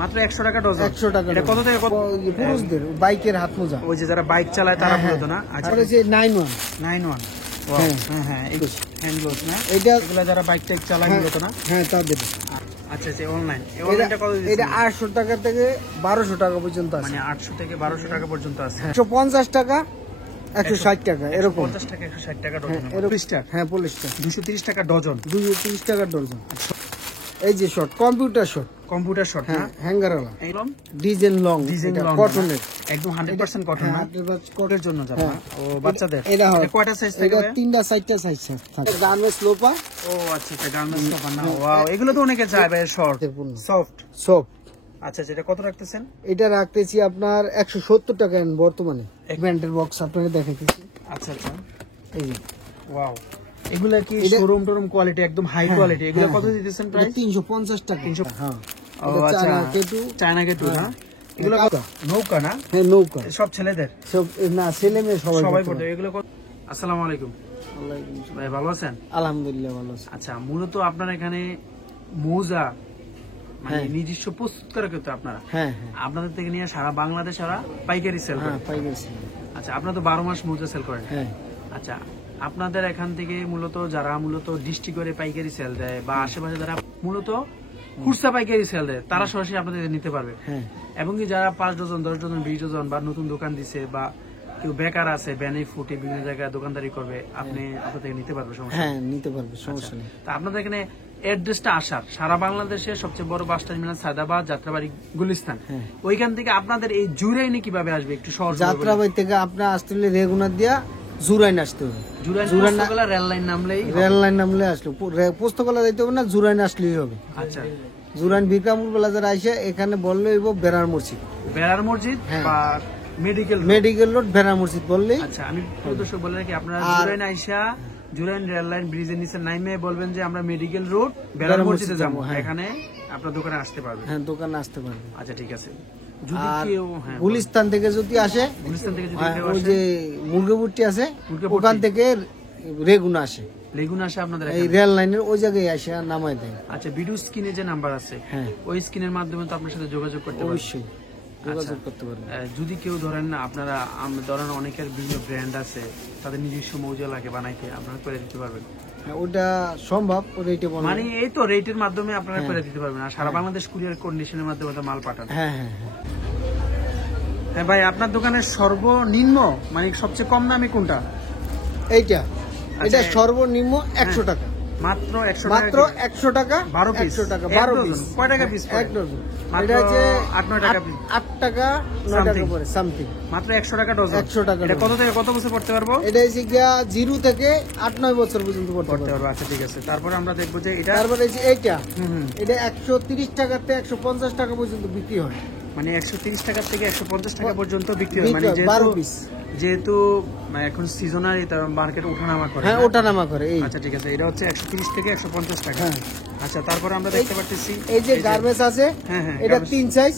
মাত্র 100 টাকা ডজন। 100 টাকা। এটা কত থেকে কত? পুরুষদের বাইকের হাত মোজা, ওই যে যারা বাইক চালায় তারা মূলত না। আচ্ছা, আর হচ্ছে 91 91। হ্যাঁ হ্যাঁ, এই হ্যান্ড গ্লোভস না, এটা এগুলা যারা বাইক টাইক চালায় মূলত না। হ্যাঁ তাদের। আচ্ছা আচ্ছা, অনলাইন, এই অনলাইনটা কত দিচ্ছেন? এটা 800 টাকা থেকে 1200 টাকা পর্যন্ত আছে। মানে 800 থেকে 1200 টাকা পর্যন্ত আছে। 150 টাকা 160 টাকা এরকম। 50 টাকা 160 টাকা ডজন। পলিস্টার, হ্যাঁ পলিস্টার 230 টাকা ডজন। 230 টাকা ডজন। এই যে short, computer short, computer short না, হ্যাঙ্গারওয়ালা, একদম ডিজাইন লং, ডিজাইন লং, কটনের, একদম 100% কটন না, কোটের জন্য যাবে না। ও বাচ্চাদের এটা কয়টা সাইজ থাকে? এটা 3টা 4টা সাইজ থাকে। গার্মেন্টস লোপা। ও আচ্ছা আচ্ছা, গার্মেন্টস লোপা না। ওয়াও, এগুলো তো অনেকে চায় ভাই, শর্ট সফট। সফট। আচ্ছা, যেটা কত রাখতেছেন? এটা রাখতেছি আপনার 170 টাকা বর্তমানে। ব্র্যান্ডের বক্স আপনাকে দেখাইতেছি। আচ্ছা আচ্ছা, এই যে ওয়াও, এগুলা কি শোরুম টোরুম কোয়ালিটি, একদম হাই কোয়ালিটি। এগুলো কত দিতেছেন প্রাইস? 350 টাকা। 300। হ্যাঁ, ও আচ্ছা, চায়না কেটু না, এগুলো নৌকা না? হ্যাঁ নৌকা, সব ছেলেদের, সব না ছেলে মেয়ে সবাই পড়ে। এগুলো আসসালামু আলাইকুম ভাই, ভালো আছেন? আলহামদুলিল্লাহ ভালো আছি। আচ্ছা, মূলত আপনার এখানে মোজা মানে নিজস্ব প্রস্তুত করে কিন্তু আপনারা? হ্যাঁ, আপনাদের থেকে নিয়ে সারা বাংলাদেশ সারা পাইকারি সেল করেন? পাইকারি সেল। আচ্ছা, আপনারা তো 12 মাস মোজা সেল করেন? হ্যাঁ। আচ্ছা, আপনাদের এখান থেকে মূলত যারা মূলত ডিস্ট্রিক্ট করে পাইকারি সেল দেয় বা আশেপাশে যারা মূলত খুচরা পাইকারি সেল দেয়, তারা সরাসরি আপনাদের নিতে পারবে? হ্যাঁ। এবং কি যারা 5 ডজন 10 ডজন 20 ডজন বা নতুন দোকান দিছে বা কেউ বেকার আছে, ব্যানে ফুটে বিভিন্ন জায়গায় দোকানদারি করবে, আপনি আপনাদের থেকে নিতে পারবে? সমস্যা? হ্যাঁ নিতে পারবে, সমস্যা নেই। তা আপনাদের এখানে অ্যাড্রেসটা আসার, সারা বাংলাদেশের সবচেয়ে বড় বাস টার্মিনাল সায়দাবাদ, যাত্রাবাড়ি, গুলিস্তান। ওইখান থেকে আপনাদের এই জুরাইনে কিভাবে আসবে একটু সহজ? যাত্রাবাড়ি থেকে আপনার আসতে হলে রেগুনার দিয়া জুরাইন আসতে হবে। জুরাইন রেল লাইন নামলেই, রেল লাইন নামলে আসলো পোস্তকলা যাইতে হবে না, জুরাইন আসলেই হবে। আচ্ছা, জুরাইন বিক্রামপুর বাজার আইসে এখানে বললে বেড়ার মসজিদ, বেড়ার মসজিদ বা মেডিকেল রোড বেড়ার মসজিদ বললেই। আচ্ছা, আমি দর্শক বলে রাখি, আপনারা জুরাইন আইসা জুরাইন রেল লাইন ব্রিজের নিচে নাইমে বলবেন যে আমরা মেডিকেল রোড বেড়ার মসজিদে যাবো, এখানে আপনার দোকানে আসতে পারবেন। হ্যাঁ, দোকানে আসতে পারবেন। আচ্ছা, ঠিক আছে। যদি কেউ গুলিস্তান থেকে যদি আসে, গুলিস্তান থেকে যদি ওই যে মুরগিপুরটি আছে ওখান থেকে রেগুনা আসে, লেগুনা আসে আপনাদের এই রেল লাইনের ওই জায়গায় আসে নামাই দেয়। আচ্ছা, ভিডিও স্ক্রিনে যে নাম্বার আছে, ওই স্ক্রিনের মাধ্যমে তো আপনার সাথে যোগাযোগ করতে পারবেন। অবশ্যই যোগাযোগ করতে পারবেন। যদি কেউ ধরেন না, আপনারা ধরেন অনেকের বিভিন্ন ব্র্যান্ড আছে, তাদের নিজস্ব মৌজা লাগে বানাইতে, আপনারা করে দিতে পারবেন? ওটা সম্ভব, রেটে মানে এই তো রেটের মাধ্যমে আপনারা করে দিতে পারবেন। আর সারা বাংলাদেশ কুরিয়ার কন্ডিশনের মাধ্যমে তো মাল পাঠান? হ্যাঁ। হ্যাঁ ভাই, আপনার দোকানের সর্বনিম্ন মানে সবচেয়ে কম দামি কোনটা? এইটা। এটা সর্বনিম্ন 100 টাকা, মাত্র 100 টাকা। মাত্র 100 টাকা, 12 পিস। 100 টাকা 12 পিস। কয় টাকা পিস? 1 ডজন। এটা হচ্ছে 8-9 টাকা পিস। 8 টাকা 9 টাকা পড়ে সামথিং। মাত্র 100 টাকা ডজন। 100 টাকা। এটা কত থেকে কত বছর পড়তে পারবো? এটা হচ্ছে গিয়া 0 থেকে 8-9 বছর পর্যন্ত পড়তে পারবো। আচ্ছা, ঠিক আছে। তারপরে আমরা দেখবো যে এটা, তারপরে এই যে এইটা, এটা 130 টাকা থেকে 150 টাকা পর্যন্ত বিক্রি হয়। মানে 130 টাকা থেকে 150 টাকা পর্যন্ত বিক্রি হয়। মানে 12 পিস। যেহেতু এখন সিজনারি, মার্কেট ওঠানামা করে। হ্যাঁ, ওঠানামা করে। এই আচ্ছা, ঠিক আছে। এটা হচ্ছে 130 থেকে 150 টাকা। আচ্ছা, তারপরে আমরা দেখতে পাচ্ছি এই যে গার্মেন্টস আছে, এটা 3 সাইজ।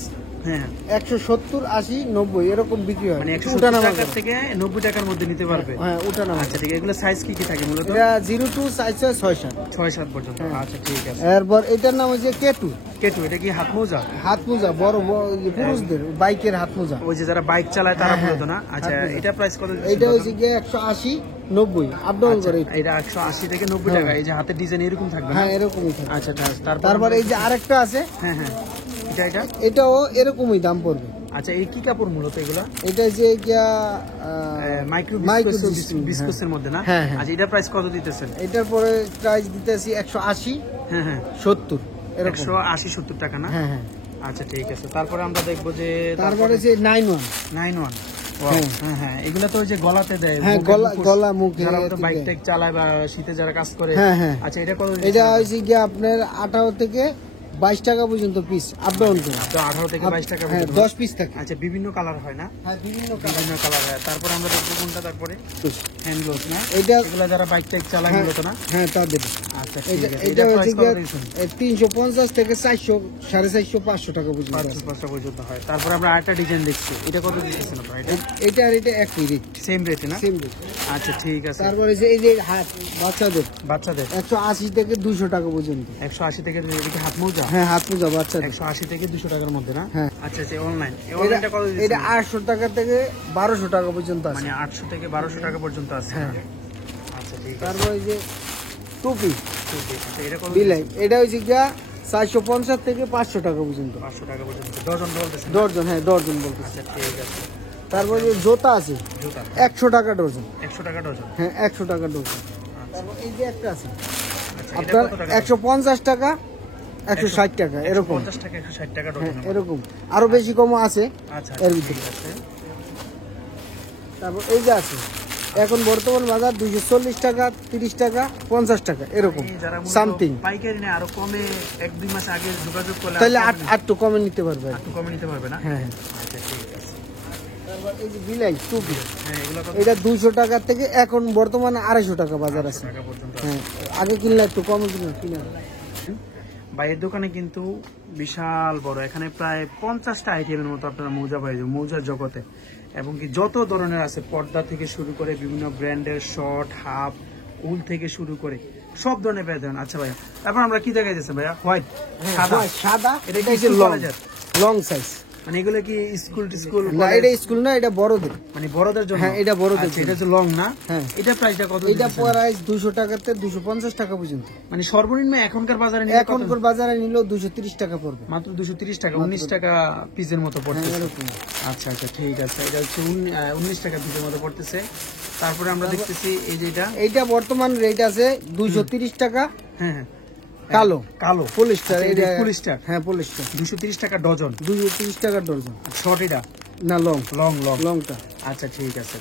170, 80, 90 এরকম বিক্রি হয়। মানে 170 টাকা থেকে 90 টাকার মধ্যে নিতে পারবে। হ্যাঁ, ওঠানামা। আচ্ছা, ঠিক আছে। এগুলো সাইজ কি কি থাকে মূলত? এটা 0 টু সাইজ 6-7 পর্যন্ত। আচ্ছা, ঠিক আছে। এরপর এটার নাম হচ্ছে কেটু। এটা কি হাত মোজা? হাত মোজা, বড় পুরুষদের বাইকের হাত মোজা, ওই যে যারা বাইক চালায় তারা মূলত না। আচ্ছা, এটা প্রাইস কত? এটা হচ্ছে গিয়ে 180, 90 আপ ডাউন করে। এটা 180 থেকে 90 টাকা। এই যে হাতের ডিজাইন এরকম থাকবে? হ্যাঁ, এরকমই থাকবে। আচ্ছা, তারপর এই যে আরেকটা আছে, এটাও এরকমই দাম পড়বে। আচ্ছা, এই কি কাপড় মূলত এগুলা? এটা যে মাইক্রো বিস্কুসের মধ্যে না? আচ্ছা, এটা প্রাইস কত দিতেছেন? এটার পরে প্রাইস দিতেছি 180, 70 এরকম। 180-70 টাকা না? আচ্ছা, ঠিক আছে। তারপরে আমরা দেখবো যে তারপরে যে 91। হ্যাঁ, এগুলা তো ওই যে গলাতে দেয়। হ্যাঁ, গলা মুখে যারা বাইক টাইক চালায় বা শীতে যারা কাজ করে। আচ্ছা, এটা কত? এটা হচ্ছে গিয়ে আপনার 18 থেকে 22 টাকা পর্যন্ত পিস আপ ডাউন করে। 18 থেকে 22 টাকা। 10 পিস থাকে। আচ্ছা, বিভিন্ন কালার হয় না? হ্যাঁ, বিভিন্ন কালার হয়। তারপরে আমরা দেখবো কোনটা? তারপরে হ্যান্ড গ্লোভস না, এটা এগুলো যারা বাইক টাইক চালায় মূলত না। হ্যাঁ তাদের। আচ্ছা ঠিক আছে, এটা হচ্ছে প্রাইস কত দিয়েছেন? 350 থেকে 400, 450, 500 টাকা পর্যন্ত আছে। 500 পর্যন্ত হয়। তারপরে আমরা আরেকটা ডিজাইন দেখছি, এটা কত দিতেছেন আপনারা? এটা আর এটা একই রেট, সেম রেট না? Same rate. আচ্ছা ঠিক আছে। তারপরে এই যে হাত বাচ্চাদের বাচ্চাদের 180 থেকে 200 টাকা পর্যন্ত। 180 থেকে, এটা কি হাত মোজা? হ্যাঁ হাত মোজা বাচ্চাদের 180 থেকে 200 টাকার মধ্যে না? হ্যাঁ। আচ্ছা আচ্ছা, অনলাইন, এই অনলাইনটা কত দিতেছেন? এটা 800 টাকা থেকে 1200 টাকা পর্যন্ত আছে। মানে 800 থেকে 1200 টাকা পর্যন্ত আছে। হ্যাঁ। আচ্ছা ঠিক আছে। তারপরে এই যে টুপি আচ্ছা এটা কত? বিলাই, এটা হচ্ছে গিয়া 450 থেকে 500 টাকা পর্যন্ত। 500 টাকা পর্যন্ত ডজন বলতেছেন? ডর্জন, হ্যাঁ ডর্জন বলতে। আচ্ছা ঠিক আছে। তারপরে যে জুতা আছে জুতা 100 টাকা ডজন। 100 টাকা ডজন। হ্যাঁ 100 টাকা ডজন। তারপর এই যে একটা আছে আচ্ছা এটা আপনার কত টাকা? 150 টাকা, 160 টাকা এরকম। 50 টাকা 160 টাকা হ্যাঁ ডজন। এরকম, আরো বেশি কমও আছে আচ্ছা এর ঠিক ভিতরে। আছে। তারপর এই যে আছে এখন বর্তমান বাজার 240 টাকা, 30 টাকা, 50 টাকা এরকম এই যারা মূলত সামথিং। পাইকারি নেয় আরো কমে 1-2 মাস আগে যোগাযোগ করলে তাহলে একটু কমে নিতে পারবে। একটু কমে নিতে পারবে না? হ্যাঁ হ্যাঁ। আচ্ছা ঠিক আছে। তারপর এই যে বিলাই টুপি, হ্যাঁ এগুলো কত এটা 200 টাকা থেকে এখন বর্তমানে 250 টাকা বাজার আছে। টাকা পর্যন্ত? হ্যাঁ আগে কিনলে একটু কমে কিনা। ভাইয়ের দোকানে কিন্তু বিশাল বড়, এখানে প্রায় 50টা আইটেমের মতো আপনারা মৌজা পাই যাবেন মৌজার জগতে, এবং কি যত ধরনের আছে পর্দা থেকে শুরু করে বিভিন্ন ব্র্যান্ডের শর্ট, হাফ, উল থেকে শুরু করে সব ধরনের পেয়ে যাবেন। আচ্ছা ভাইয়া, তারপর আমরা কি দেখা যাচ্ছে ভাইয়া? হোয়াইট, সাদা। সাদা, এটা এটা কি হচ্ছে লং লং সাইজ। মানে এগুলো কি স্কুল টিস্কুল? না এটা স্কুল না, এটা বড়দের। মানে বড়দের জন্য? হ্যাঁ এটা বড়দের আচ্ছা, জন্য। এটা হচ্ছে লং না? হ্যাঁ। এটা প্রাইসটা কত? এটা দিতেছেন? প্রাইস 200 টাকাতে 250 টাকা পর্যন্ত। মানে সর্বনিম্ন এখনকার বাজারে নিলে কত? এখনকার বাজারে নিলেও 230 টাকা পড়বে। মাত্র 230 টাকা, 19 টাকা পিসের মতো হ্যাঁ পড়তেছে। এরকম। আচ্ছা আচ্ছা ঠিক আছে, এটা হচ্ছে 19 টাকা পিসের মতো পড়তেছে। তারপরে আমরা দেখতেছি এই যে এইটা বর্তমান রেট আছে 230 টাকা। হ্যাঁ হ্যাঁ কালো কালো পলিস্টার, আচ্ছা, এটা এটা পলিস্টার। হ্যাঁ পলিস্টার 230 টাকা ডজন। 230 টাকা ডজন। শর্ট এটা না লং, লং লং। লংটা। আচ্ছা ঠিক আছে।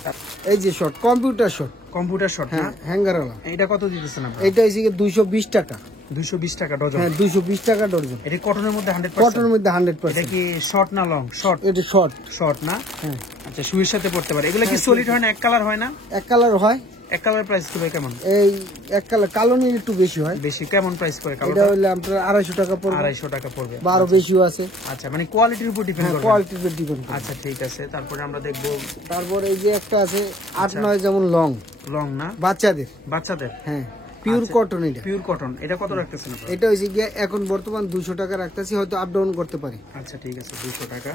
এই যে short, computer short, computer short না? হ্যাঁ হ্যাঙ্গারওয়ালা। এটা কত দিতেছেন আপনারা? এটা হচ্ছে 220 টাকা। 220 টাকা ডজন। হ্যাঁ 220 টাকা ডজন। এটা কটনের মধ্যে 100%? কটনের মধ্যে এটা 100%। কি শর্ট না লং? শর্ট। এটা শর্ট। শর্ট না? হ্যাঁ আচ্ছা শুয়ের সাথে পড়তে পারে। এগুলো কি হ্যাঁ, সলিড হয় না এক কালার হয় না? এক কালার হয়। এক কালার প্রাইস কি ভাই কেমন? এই এক কালার কালো নিলে একটু বেশি হয়। বেশি কেমন প্রাইস করে এটা কালোটা? হইলে আপনার 250 টাকা পড়বে। 250 টাকা পড়বে। বা আরো বেশিও আছে। আচ্ছা মানে কোয়ালিটির উপর ডিপেন্ড হ্যাঁ করবে। কোয়ালিটির উপর ডিপেন্ড করে। আচ্ছা ঠিক আছে। তারপরে আমরা দেখবো তারপর এই যে একটা আছে 8 আচ্ছা। 9 যেমন লং লং না? বাচ্চাদের। বাচ্চাদের হ্যাঁ পিওর আচ্ছা। কটন এটা। Pure cotton. এটা কত রাখতেছেন আপনারা? এটা হইছে গিয়ে এখন বর্তমান 200 টাকা রাখতেছি, হয়তো আপ ডাউন করতে পারি। আচ্ছা ঠিক আছে 200 টাকা।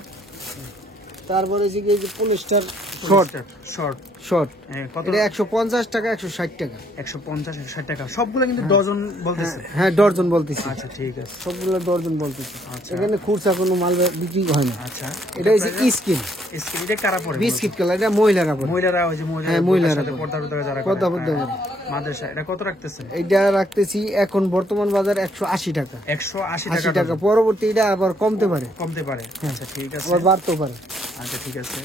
তারপরে হইছে গিয়ে যে পলিস্টার শর্ট, শর্ট শর্ট হ্যাঁ কত? এটা 150 টাকা, 160 টাকা। 150 160 টাকা। সবগুলো কিন্তু ডজন বলতেছে। হ্যাঁ ডর্জন বলতেছি, আচ্ছা ঠিক আছে। সবগুলো ডর্জন বলতেছি। আচ্ছা। এখানে খুচরা কোনো মাল বিক্রি হয় না। আচ্ছা এটা হইছে স্কিন স্কিন। এটা কারা পরে? বিস্কিট কালার, এটা মহিলারা পরে। মহিলারা ওই যে মহিলারা হ্যাঁ, মহিলারা সাথে পরে। পর্দা টর্দা যারা পর্দা করে। পর্দা হ্যাঁ, করে। মাদ্রাসা। এটা কত রাখতেছেন? এটা রাখতেছি এখন বর্তমান বাজার 180 টাকা। 180 80 টাকা টাকা, ডজন। পরবর্তী এটা আবার কমতে পারে, কমতে পারে। আচ্ছা ঠিক আছে। আবার বাড়তেও পারে। আচ্ছা ঠিক আছে।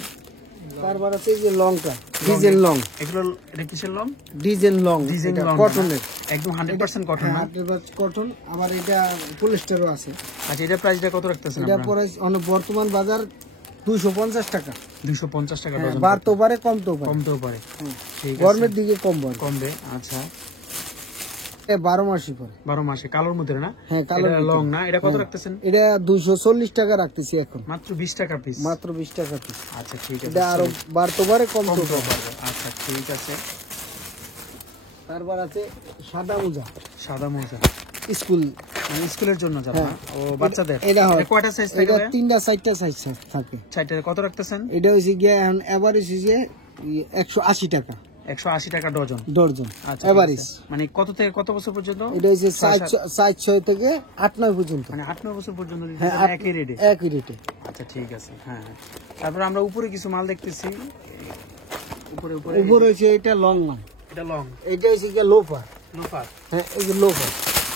তারপর আছে এই যে লংটা, ডিজাইন লং। এগুলো এটা কিসের লং? ডিজাইন লং, ডিজাইন এটা লং কটনের। একদম 100% কটন না? 100% কটন, আবার এটা পলিস্টারও আছে। আচ্ছা এটা প্রাইসটা কত রাখতেছেন এটা আপনারা? পরে অনেক বর্তমান বাজার 250 টাকা। 250 টাকা হ্যাঁ, ডজন। বাড়তেও পারে কমতেও পারে। কমতেও পারে। ঠিক আছে। গরমের দিকে কম পারে, কমবে। আচ্ছা এটা 12 মাসই পরে। 12 মাসে কালোর মধ্যে না? হ্যাঁ কালো লং না? এটা কত রাখতেছেন? এটা 240 টাকা রাখতেছি এখন, মাত্র 20 টাকা পিস। মাত্র 20 টাকা পিস। আচ্ছা ঠিক আছে। এটা আরো বাড়তেও পারে কমতেও কমতেও পারে। পারবে। আচ্ছা ঠিক আছে। তারপর আছে সাদা মোজা, সাদা মোজা স্কুল মানে স্কুলের জন্য যাবে না? হ্যাঁ। ও বাচ্চাদের। এটা হয়। এটা কয়টা সাইজ থাকে? এটা 3টা 4টা সাইজ থাকে। 60 টাকা। কত রাখতেছেন? এটা হইছে গিয়ে এখন এভারেজ হইছে 180 টাকা 180 টাকা ডজন। ডর্জন আচ্ছা ঠিক এভারেজ। আছে। মানে কত থেকে কত বছর পর্যন্ত? এটা হইছে 6 থেকে 8-9 পর্যন্ত। মানে 8-9 বছর পর্যন্ত নিতে হ্যাঁ পারবেন একই রেটে। একই রেটে। আচ্ছা ঠিক আছে। হ্যাঁ হ্যাঁ। তারপর আমরা উপরে কিছু মাল দেখতেছি। উপরে উপরে উপর হইছে এটা লং না, এটা লং। এটা হইছে গিয়ে লোফার। লোফার। হ্যাঁ এই যে লোফার,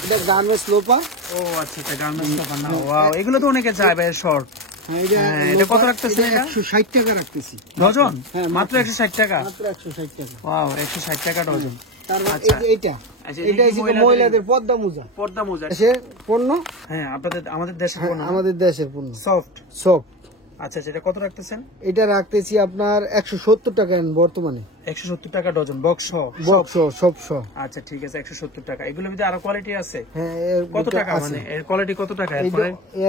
এটা গার্মেন্টস লোফার। ও আচ্ছা আচ্ছা গার্মেন্টস লোফার না? ওয়াও এগুলো তো অনেকে চায় ভাই শর্ট। হ্যাঁ এটা হ্যাঁ, এটা কত রাখতেছেন এটা? 160 টাকা রাখতেছি ডজন? হ্যাঁ, মাত্র 160 টাকা? মাত্র 160 টাকা। ওয়াও 160 টাকা ডজন। তারপর এই আচ্ছা। যে এটা, আচ্ছা, এটা হইছে গিয়ে মহিলাদের পর্দা মোজা। পর্দা মোজা। সে পণ্য, হ্যাঁ আপনাদের আমাদের দেশের হ্যাঁ, পণ্য। আমাদের দেশের পণ্য। সফট। সফট আচ্ছা আচ্ছা, এটা কত রাখতেছেন? এটা রাখতেছি আপনার 170 টাকা বর্তমানে। 170 টাকা ডজন, বক্স বক্স সব সহ। আচ্ছা ঠিক আছে, 170 টাকা। এগুলোর ভিতরে আরো কোয়ালিটি আছে? হ্যাঁ, কত টাকা মানে এর কোয়ালিটি কত টাকা?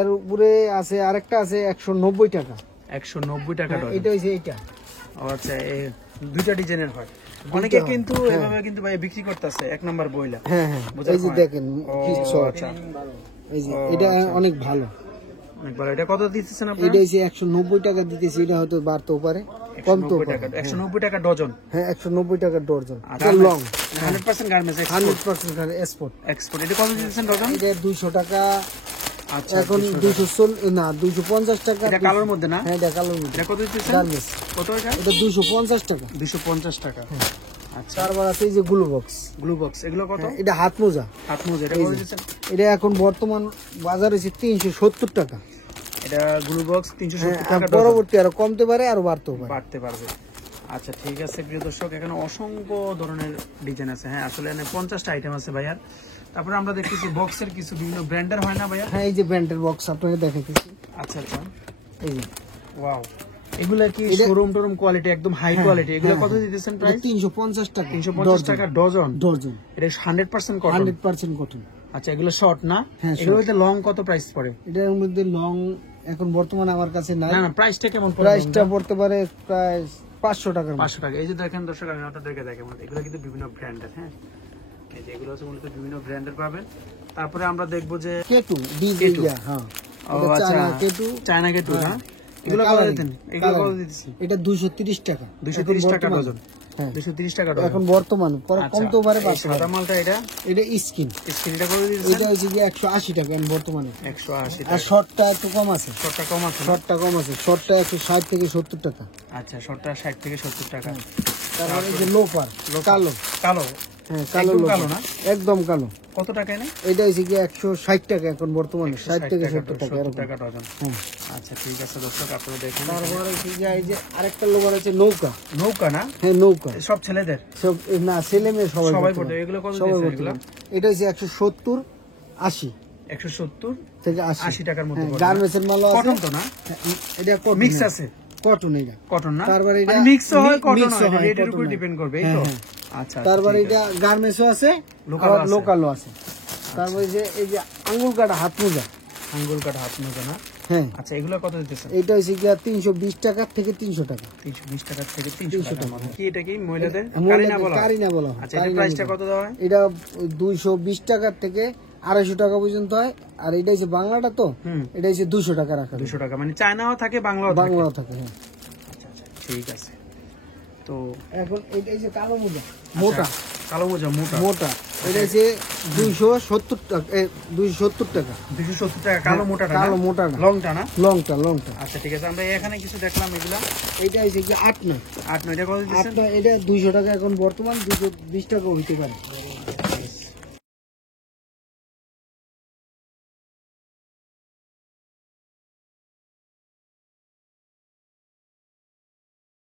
এর উপরে আছে আরেকটা আছে 190 টাকা। 190 টাকা ডজন। এটা হইছে এইটা। ও আচ্ছা, এই দুইটা ডিজাইনের হয়। অনেকে কিন্তু এভাবে কিন্তু ভাই বিক্রি করতেছে, এক নাম্বার বইলা। হ্যাঁ হ্যাঁ, এই যে দেখেন কি সহ। আচ্ছা, এই যে এটা অনেক ভালো, অনেক ভালো। এটা কত দিতেছেন আপনি? এটা হইছে 190 টাকা দিতেছি। এটা হয়তো বাড়তেও পারে, কমতেও পারে। 190 টাকা ডজন। হ্যাঁ, 190 টাকা ডজন। আচ্ছা, লং 100% গার্মেন্টস 100% এক্সপোর্ট। এক্সপোর্ট। এটা কত দিতেছেন ডজন? এটা 200 টাকা। আচ্ছা, এখন 240 না 250 টাকা। এটা কালোর মধ্যে না? হ্যাঁ, এটা কালোর মধ্যে। এটা কত দিতেছেন? গার্মেন্টস কত এটা? এটা 250 টাকা। 250 টাকা। আচ্ছা, তারপর আছে এই যে গ্লু বক্স। গ্লু বক্স, এগুলো কত? এটা হাত মোজা। হাত মোজা, এটা কত দিতেছেন? এটা এখন বর্তমান বাজারে হচ্ছে 370 টাকা। এটা গ্লু বক্স 370 টাকা ডজন। পরবর্তী আরো কমতে পারে, আরো বাড়তেও পারে। বাড়তে পারবে। আচ্ছা ঠিক আছে প্রিয় দর্শক, এখানে অসংখ্য ধরনের ডিজাইন আছে। হ্যাঁ, আসলে এখানে 50টা আইটেম আছে ভাইয়ার। তারপরে আমরা দেখতেছি বক্সের কিছু বিভিন্ন ব্র্যান্ডের হয় না ভাইয়া? হ্যাঁ, এই যে ব্র্যান্ডের বক্স আপনাকে দেখাইতেছি। আচ্ছা আচ্ছা, এই যে ওয়াও, এগুলা কি শোরুম টোরুম কোয়ালিটি, একদম হাই কোয়ালিটি। এগুলো কত দিতেছেন প্রাইস? 350 টাকা। 350 টাকা ডজন। ডজন। এটা 100% কটন। 100% কটন। আচ্ছা, এগুলো শর্ট না? হ্যাঁ, এগুলোতে লং কত প্রাইস পড়ে? এটার মধ্যে লং এখন বর্তমানে আমার কাছে নাই। না না, প্রাইসটা কেমন পড়ে? প্রাইসটা পড়তে পারে প্রায় 500 টাকার মতো। 500 টাকা। এই যে দেখেন দর্শক, আমি আপনাদেরকে দেখাবো, এগুলো কিন্তু বিভিন্ন ব্র্যান্ডের। হ্যাঁ, এই যে এগুলো হচ্ছে মূলত বিভিন্ন ব্র্যান্ডের পাবেন। তারপরে আমরা দেখবো যে কেটু ডিজিয়া। হ্যাঁ, ও এটা আচ্ছা, চায়না কেটু। চায়না কেটু না? এগুলো কত দিতেন? এগুলো কত দিতেছি? এটা 230 টাকা। 230 টাকা ডজন। হ্যাঁ, 230 টাকা ডজন এখন বর্তমান, পরে কমতেও পারে, বাড়তেও সাদা পারে। মালটা এটা এটা স্কিন। স্ক্রিনটা কত দিতেছেন? এটা হচ্ছে যে 180 টাকা এখন বর্তমানে। 180 আর টাকা। শর্টটা একটু কম আছে। শর্টটা কম আছে না? শর্টটা কম আছে। শর্টটা 160 থেকে 70 টাকা। আচ্ছা, শর্টটা 60 থেকে 70 টাকা। তারপরে এই যে লোফার কালো। কালো? হ্যাঁ, কালো একদম লোফার। কালো না? একদম কালো। কত টাকা এনে? এটা হচ্ছে কি 160 টাকা এখন বর্তমানে। 60 থেকে 70 টাকা 70 এরকম। টাকা ডজন। হুম। আচ্ছা ঠিক আছে দর্শক, আপনারা দেখেন। তারপরে হচ্ছে যে এই যে আরেকটা লোফার আছে নৌকা। নৌকা না? হ্যাঁ, নৌকা। সব ছেলেদের? সব না, ছেলে মেয়ে সবাই সবাই পড়তে পড়তে। পারে। এগুলো কত সবাই দিতেছেন? পড়তে এগুলো পারে। এটা হচ্ছে 170 80 170 থেকে 80 টাকার মধ্যে পড়বে। গার্মেন্টসের মাল আছে। কটন তো না? এটা কটন মিক্স আছে? কটন। এটা কটন না? তারপরে এটা মিক্স হয়, কটন mix হয়, হয়, রেটের cotton উপর হয়। ডিপেন্ড করবে, এই হ্যাঁ, তো? হ্যাঁ। আচ্ছা, তারপরে ঠিক এটা গার্মেন্টসও আছে, লোকালও আছে। লোকালও আছে। তারপরে যে এই যে আঙ্গুল কাটা হাত মোজা। আঙ্গুল কাটা হাত মোজা না? হ্যাঁ, আচ্ছা, এগুলো কত দিতেছেন? এটা হচ্ছে গিয়া 320 টাকা থেকে 300 টাকা। 320 টাকা থেকে 300 টাকা। কি এটা কি মহিলাদের মহিলাদের কারিনা বলা? কারিনা বলা হয়। আচ্ছা, এটা প্রাইসটা কত দেওয়া হয়? এটা 220 টাকা থেকে 250 টাকা পর্যন্ত হয়। আর এটা হচ্ছে বাংলাটা তো, হুম। এটা হচ্ছে 200 টাকা রাখা। 200 টাকা মানে চায়নাও থাকে, বাংলাও থাকে? বাংলাও থাকে। হ্যাঁ, আচ্ছা আচ্ছা, ঠিক আছে। তো এখন এই যে কালো মোজা মোটা। কালো মোজা মোটা? মোটা এটা হচ্ছে 270 টাকা। 270 টাকা। 270 টাকা কালো মোটাটা? কালো মোটাটা। লংটা না? লংটা। আচ্ছা ঠিক আছে, আমরা এখানে কিছু দেখলাম। এগুলা এটা হচ্ছে কি 8 না। 8 9 টাকা কত দিচ্ছেন? 8 এটা 200 টাকা এখন বর্তমান। 220 টাকা হইতে পারে।